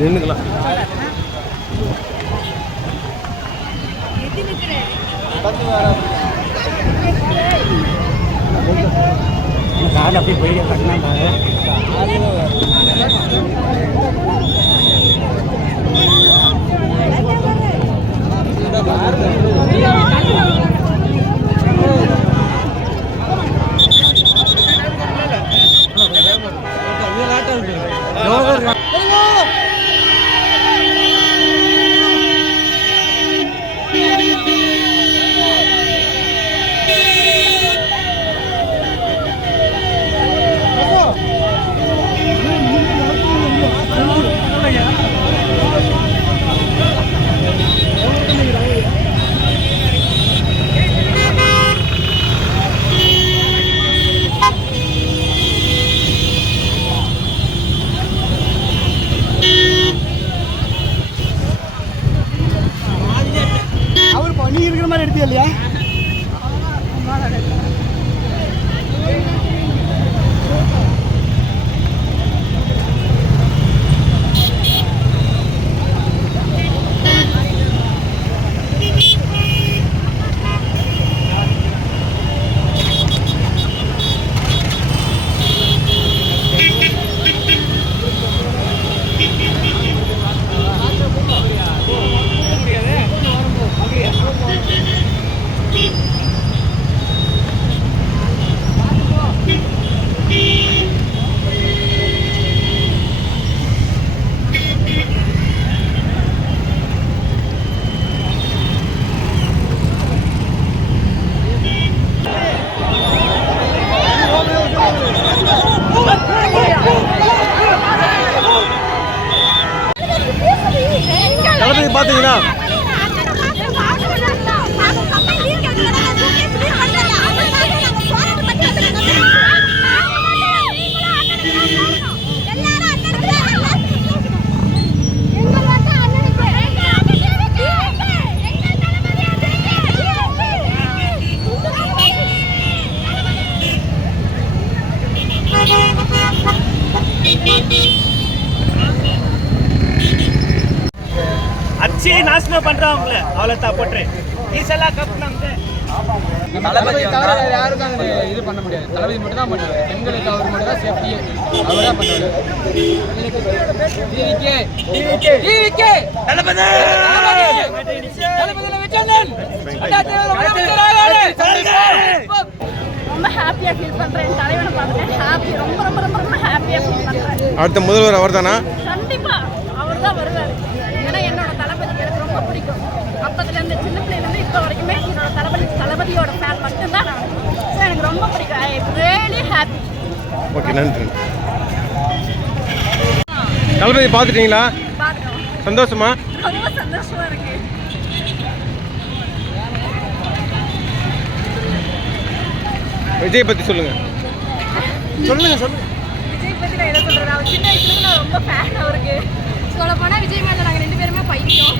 நின்றுக்கலாம் காடு அப்படியே போயிட்டு கட்டினாங்க நீ இருக்கிற மாதிரி எடுத்தியா இல்லையா? பாத்தீங்கன்னா अच्छी नाचना पड़ रहा हूँ अवलता पट्टे ஈசலா கப் நமக்கு தளபதி தவிர யாருக்கும் அந்த இது பண்ண முடியாது. தளபதி மட்டும் தான் பண்ணுவார். பெண்களுக்கு அவர் மட்டும் தான் சேஃப்டி, அவர் தான் பண்ணுவார். டிவிகே தளபதி விஜயன் ரொம்ப ஹாப்பியா ஃபீல் பண்றேன். தலைவனை பார்த்துட்டு ஹாப்பி, ரொம்ப ரொம்ப ரொம்ப ரொம்ப ஹாப்பியா ஃபீல் பண்றேன். அடுத்த முதல்வர் அவர்தானா? கண்டிப்பா அவர்தான் வருவார். ஏன்னா என்னோட தளபதி எனக்கு ரொம்ப பிடிக்கும். அப்பதுலேருந்து சின்ன பிள்ளைலேருந்து இப்போ வரைக்குமே என்னோட தளபதியோட ஃபேன் மட்டும்தான் நான். ஸோ எனக்கு ரொம்ப பிடிக்கும். I am really happy. Okay, நன்றி. தளபதி பார்த்துட்டீங்களா? சந்தோஷமா? ரொம்ப சந்தோஷமா இருக்கு. விஜய் பற்றி சொல்லுங்க. விஜய் பற்றி நான் என்ன சொல்கிறேன், அவர் சின்ன வயசுலேருந்து நான் ரொம்ப ஃபேன் அவருக்கு. சொல்ல போனால் விஜய் மேலே நாங்கள் 2 பேருமே பைத்தியம்.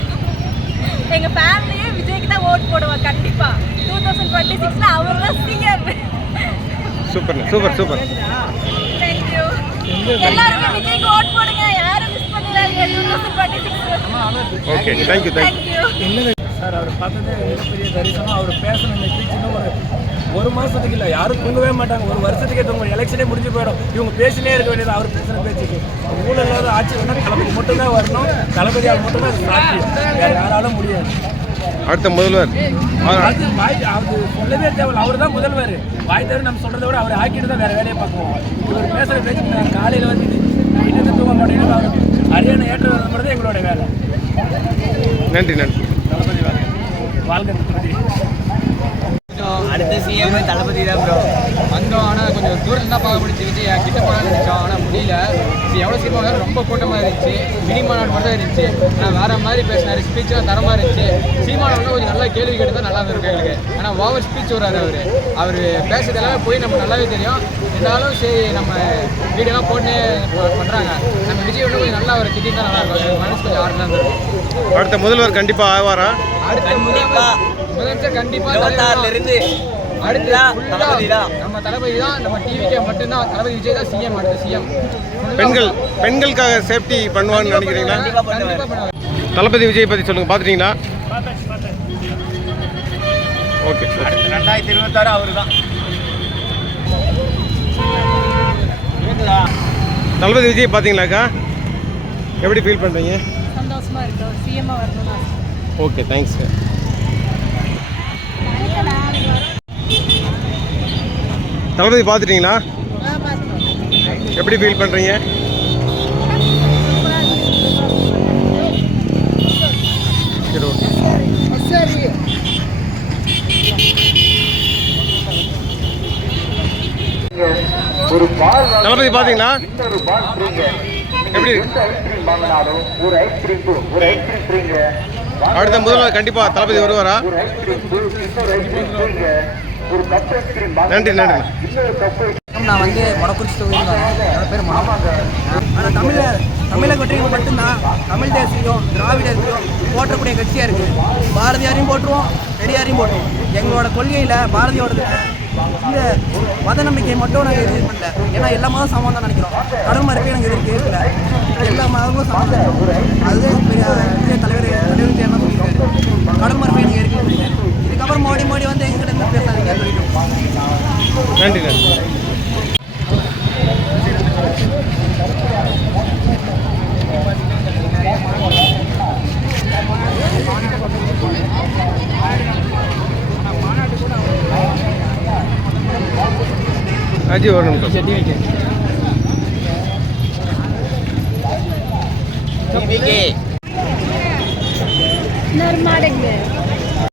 எங்கள் ஃபேமிலியே விஜய்க்கு தான் ஓட் போடுவோம் கண்டிப்பாக. 2026 அவர் தான் சிஎம். சூப்பர். தேங்க்யூ. எல்லாருமே விஜய்க்கு ஓட் போடுங்க, யாரும் மிஸ் பண்ணிடாதீங்க 2026. Okay, thank you. சார் அவர் பார்த்தது மிகப்பெரிய தரிசனம். அவர் பேசணும் இந்த ஸ்பீச் இன்னும் ஒரு மாதத்துக்கு இல்லை, யாரும் தூங்கவே மாட்டாங்க. ஒரு வருஷத்துக்கே தூங்க, எலெக்ஷனே முடிஞ்சு போயிடும். இவங்க பேசினே இருக்க வேண்டியது. அவர் பேசுகிற பேச்சுக்கு ஊழல் இல்லாத ஆட்சி வேணால் தளபதி மட்டும்தான் வரணும். தளபதியால் மட்டும்தான் அது சாத்தியம், வேறு யாராலும் முடியாது. அடுத்த முதல்வர் அது சொல்லவே தேவையில்லை, அவர் தான் முதல்வர். வாய் தவிர நம்ம சொல்கிறத விட அவர் ஆக்கிட்டு தான் வேறு வேலையை பார்க்குவோம். இவர் பேசுகிற பேச்சு காலையில் வந்து வீட்டில் தூங்க மாட்டேங்கிறது. அவர் ஹரியானா ஏற்ற வரும்போது எங்களோட வேலை. நன்றி. தளபதி வாழ்க்கை அடுத்த சிஎம் தளபதி தான் ப்ரோ. வந்தோம், ஆனால் கொஞ்சம் தூரத்தில் தான் பார்க்க முடிஞ்சு. விஜய் கிட்ட போகலான்னு நினச்சோம், ஆனால் முடியல. எவ்வளோ சீக்கிரம் வந்தாலும் ரொம்ப கூட்டமாக இருந்துச்சு. மினிமாநாடு மட்டும் தான் இருந்துச்சு. ஆனால் வேறு மாதிரி பேசினார், ஸ்பீச்லாம் தரமாக இருந்துச்சு. சீமானோட கொஞ்சம் நல்லா கேள்வி கேட்டு நல்லா இருந்திருக்கு எங்களுக்கு. ஆனால் ஓவர் ஸ்பீச் வராது. அவர் பேசுறது எல்லாமே போய் நம்ம நல்லாவே தெரியும். இருந்தாலும் சரி, நம்ம வீடியோலாம் போட்டு பண்ணுறாங்க. நம்ம விஜய் இன்னும் கொஞ்சம் நல்லா ஒரு திட்டி தான் நல்லாயிருக்கும். எனக்கு மனசு கொஞ்சம் ஆறுதலாக இருக்கும். அடுத்த முதல்வர் கண்டிப்பாக ஆவாரா? அடுத்த முதலமைச்சர் கண்டிப்பாக 26 அடுத்து நம்ம தளபதி தான். நம்ம டிவிக்கே மட்டும்தான் தளபதி விஜய் தான் சிஎம். அடுத்த சிஎம். பெண்களுக்காக சேஃப்டி பண்ணுவான்னு நினைக்கிறீங்களா? கண்டிப்பாக பண்ணுவாங்க. தளபதி விஜய் பற்றி சொல்லுங்கள். பார்த்துட்டீங்களா? ஓகே. 2026 அவரு தான். தளபதி விஜய் பார்த்தீங்களாக்கா? எப்படி ஃபீல் பண்ணுறீங்க? சந்தோஷமா இருக்கு, அவர் சிஎம்மாக வரணும்னா. Okay, thanks. தளபதி பார்த்துட்டீங்களா? எப்படி ஃபீல் பண்ணுறீங்க? சரி, ஓகே. தளபதி பார்த்தீங்களா? எப்படி அடுத்த முதல்வர் கண்டிப்பாக தளபதி வருவாரா? நன்றி. நான் வந்து மொடக்குறிச்சி தொகுதியில் என்னோட பேர் மொடமாங்க. ஆனால் தமிழக வெற்றிகள் மட்டும்தான் தமிழ் தேசியம் திராவிடத்தையும் போற்றக்கூடிய கட்சியாக இருக்குது. பாரதியாரையும் போட்டுருவோம், பெரியாரையும் போட்டுருவோம். எங்களோட கொள்கையில் பாரதியோட இந்த மத நம்பிக்கையை மட்டும் நாங்கள் எதிர்ப்பு பண்ணல. ஏன்னா எல்லா மதம் சமம் தான் நினைக்கிறோம். கடல் மறுப்பே நாங்கள் எதிர்க்க இருக்கல. எல்லா மதங்களும் சமம் தான். அதுவே தலைவர் என்ன சொல்லியிருக்காரு, கடல் மறுப்பை எனக்கு எதிர்க்க முடியல. இதுக்கப்புறம் மோடி வந்து எங்கிட்ட இருந்து பேசாதீங்க சொல்லிட்டோம். நன்றி. அஜி ஒரு நிமிஷம். நர்மாடுங்க.